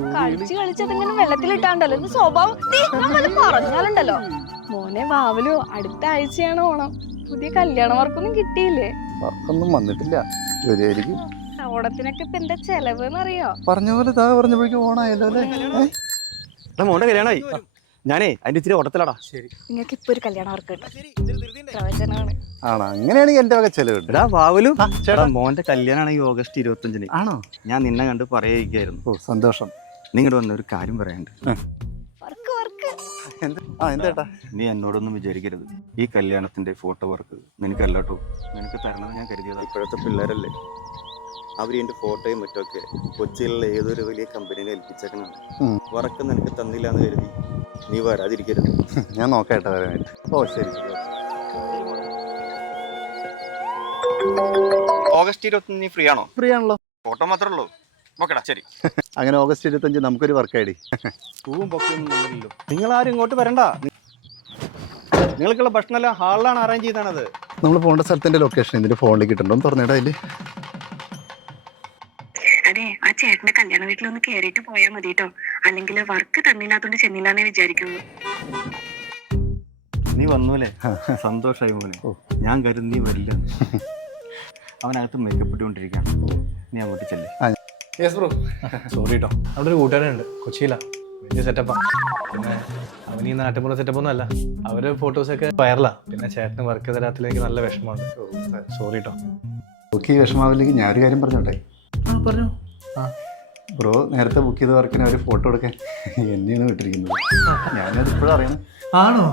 കളിച്ച് കളിച്ചതിങ്ങനെ വെള്ളത്തിലിട്ടാണ്ടല്ലോ ഇത് സ്വഭാവം പറഞ്ഞാലുണ്ടല്ലോ. മോനെ വാവലു, അടുത്ത ആഴ്ചയാണ് ഓണം. പുതിയ കല്യാണ വർക്കൊന്നും കിട്ടിയില്ലേ? വർക്കൊന്നും വന്നിട്ടില്ല. ഓണത്തിനൊക്കെ ഇപ്പൊ എന്താ ചെലവ് എന്നറിയോ? പറഞ്ഞ പോലെ പറഞ്ഞപ്പോഴേക്കും ഓണായല്ലോ അല്ലേ? മോന്റെ കല്യാണമായി. ഞാനേ അതിന്റെ ഇച്ചിരി ഓട്ടത്തിലാടാ. നിങ്ങൾക്ക് ഇപ്പൊ ഒരു കല്യാണ വർക്ക് കിട്ടും. പ്രവചനാണ്. ആണോ? അങ്ങനെയാണെങ്കിൽ എന്റെ വക ചെലവ് എടാ വാവലു, ചേട്ടാ മോന്റെ കല്യാണമാണ് ഓഗസ്റ്റ് 25-ന്. ആണോ? ഞാൻ നിന്നെ കണ്ട് പറയായിരിക്കായിരുന്നു. ഓ സന്തോഷം. നിങ്ങോട്ട് വന്ന ഒരു കാര്യം പറയാനുണ്ട്. എന്തേട്ടാ? നീ എന്നോടൊന്നും വിചാരിക്കരുത്. ഈ കല്യാണത്തിന്റെ ഫോട്ടോ വർക്ക് നിനക്കല്ലോ, നിനക്ക് തരണമെന്ന് ഞാൻ കരുതിയതാ. ഇപ്പോഴത്തെ പിള്ളേരല്ലേ, അവർ എന്റെ ഫോട്ടോയും മറ്റൊക്കെ കൊച്ചിയിലുള്ള ഏതൊരു വലിയ കമ്പനിനെ ഏൽപ്പിച്ചേക്കണാണ്. വർക്ക് നിനക്ക് തന്നില്ല എന്ന് കരുതി നീ വരാതിരിക്കരുത്. ഞാൻ നോക്കേട്ടാ വരാനായിട്ട്. ഓ ശരി. ഓഗസ്റ്റ് 25 നീ ഫ്രീ ആണോ? ഫ്രീ ആണല്ലോ. ഫോട്ടോ മാത്രമേ ഉള്ളൂ. ഓക്കെടാ, ശരി. അങ്ങനെ ഓഗസ്റ്റ് 25 നമുക്കൊരു വർക്ക് ഐഡി. പൂവും പൊക്കൊന്നും തന്നില്ലല്ലോ. നിങ്ങൾ ആരും ഇങ്ങോട്ട് വരണ്ട. നിങ്ങൾക്കുള്ള ഭക്ഷണം എല്ലാം ഹാളിലാണ് അറേഞ്ച് ചെയ്താണത്. നമ്മൾ പോകേണ്ട സ്ഥലത്തിന്റെ ലൊക്കേഷൻ ഇതിന്റെ ഫോണിൽ കിട്ടുന്നുണ്ടോ തുറന്നേടാ. അതില് അതെ, ആ ചേട്ടന്റെ കല്യാണ വീട്ടിലൊന്ന് കേറിയിട്ട് പോയാൽ മതി കേട്ടോ. അല്ലെങ്കിൽ വർക്ക് തന്നില്ലാത്തോണ്ട് ചെന്നില്ലാന്നേ വിചാരിക്കുള്ളൂ. നീ വന്നൂലേ, സന്തോഷമായി മോനെ. ഞാൻ കരുതി നീ വരില്ല. അവനകത്ത് മേക്കപ്പ് ഇട്ടുകൊണ്ടിരിക്കുകയാണ്. നീ അങ്ങോട്ട് ചെല്ലേ. ബ്രോ സോറി കേട്ടോ. അവിടെ ഒരു കൂട്ടുകാരുണ്ട്, കൊച്ചിയിലാണ്. വലിയ സെറ്റപ്പാ. പിന്നെ അവൻ ഈ നാട്ടിൻപുറ സെറ്റപ്പൊന്നും അല്ല. അവര് ഫോട്ടോസൊക്കെ വൈറലാ. പിന്നെ ചേട്ടന് വർക്ക് തരാത്തിൽ എനിക്ക് നല്ല വിഷമമുണ്ട്. സോറി കേട്ടോ. ഓക്കെ, വിഷമാവില്ലെങ്കിൽ ഞാനൊരു കാര്യം പറഞ്ഞോട്ടെ. പറഞ്ഞു. ബ്രോ നേരത്തെ ബുക്ക് ചെയ്ത വർക്കിന് അവർ ഫോട്ടോ എടുക്കാൻ എന്നെയാണ് വിട്ടിരിക്കുന്നത്. ഞാനത് ഇപ്പോഴും അറിയണം. ആണോ?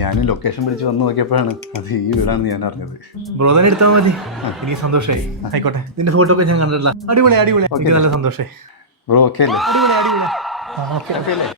ഞാൻ ലൊക്കേഷൻ വിളിച്ച് വന്ന് നോക്കിയപ്പോഴാണ് അത് ഈ വീടാണെന്ന് ഞാൻ അറിഞ്ഞത്. ബ്രോ തന്നെ എടുത്താൽ മതി. എനിക്ക് സന്തോഷമായി. ആയിക്കോട്ടെ, നിന്റെ ഫോട്ടോ ഒക്കെ ഞാൻ കണ്ടിട്ടില്ല. അടിപൊളി അടിപൊളി. എനിക്ക് നല്ല സന്തോഷമായി. ബ്രോ ഓക്കെ അല്ലേ? അടിപൊളി അടിപൊളി. ഓക്കെ അല്ലേ?